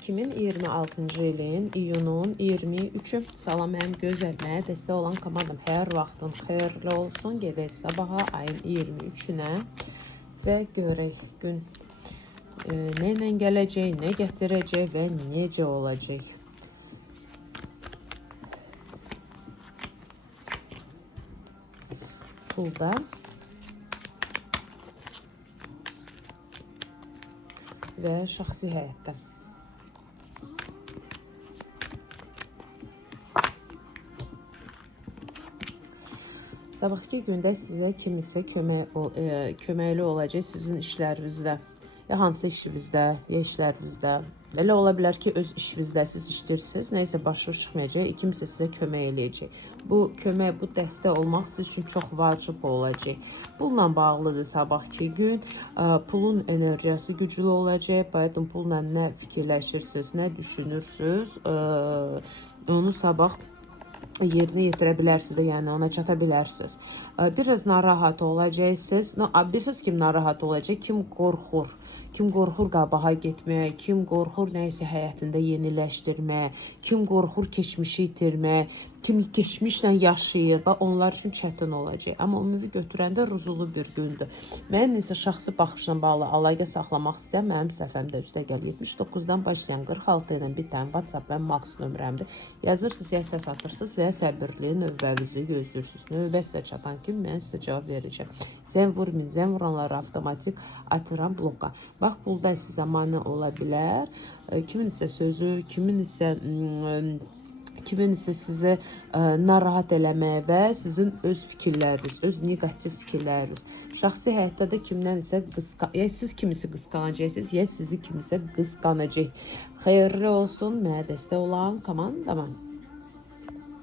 2026-cı ilin iyunun 23-ü. Salam mənim gözəl, mənə dəstək olan komandam. Hər vaxtın xeyirli olsun. Gedək sabaha ayın 23-ünə və görək gün nə ilə gələcək, nə gətirəcək və necə olacaq. Pulda və şəxsi həyatda. Sabahki gündə sizə kimisə köməkli olacaq sizin işlərinizdə. Ya hansı işinizdə, ya işlərinizdə. Elə ola bilər ki, öz işinizdə siz işləyirsiniz, nəysə başı çıxmayacaq, kimsə sizə kömək eləyəcək. Bu kömək, bu dəstək olmaq siz üçün çox vacib olacaq. Bununla bağlıdır sabahki gün. Pulun enerjisi güclü olacaq. Bayaqdan pulla nə fikirləşirsiniz, nə düşünürsünüz, onu sabah yerinə yetirə bilərsiniz də, yəni ona çata bilərsiniz. Biraz narahat olacaqsınız. Bilirsiniz kim narahat olacaq? Kim qorxur? Kim qorxur qabağa getməyə, kim qorxur nəyisə həyatında yeniləşdirməyə, kim qorxur keçmişi itirməyə, kim keçmişlə yaşayır, onlar üçün çətin olacaq. Amma ümumi götürəndə ruzulu bir gündür. Mən isə şəxsi baxışla bağlı əlaqə saxlamaq istəyirəm. Mənim səhifəmdə üstəgəl 79-dan başlayan 46 ilə bitən WhatsApp və Max nömrəmdir. Yazırsınız, ya səs atırsınız və ya səbirli növbənizi gözləyirsiniz. Növbə sizə çatan kimi mən sizə cavab verəcəm. Zəng vurmayın, zəng vuranları avtomatik atıram bloka. Bax, burada sizə mane ola bilər. Kimin isə sözü, kimin isə sizi narahat eləməyə və sizin öz fikirləriniz, öz negativ fikirləriniz. Şəxsi həyatda da kimdən isə ya siz kimisi qısqanacaqsınız, ya sizi kimisə qısqanacaq. Xeyirli olsun, mənə dəstək olan komandaman.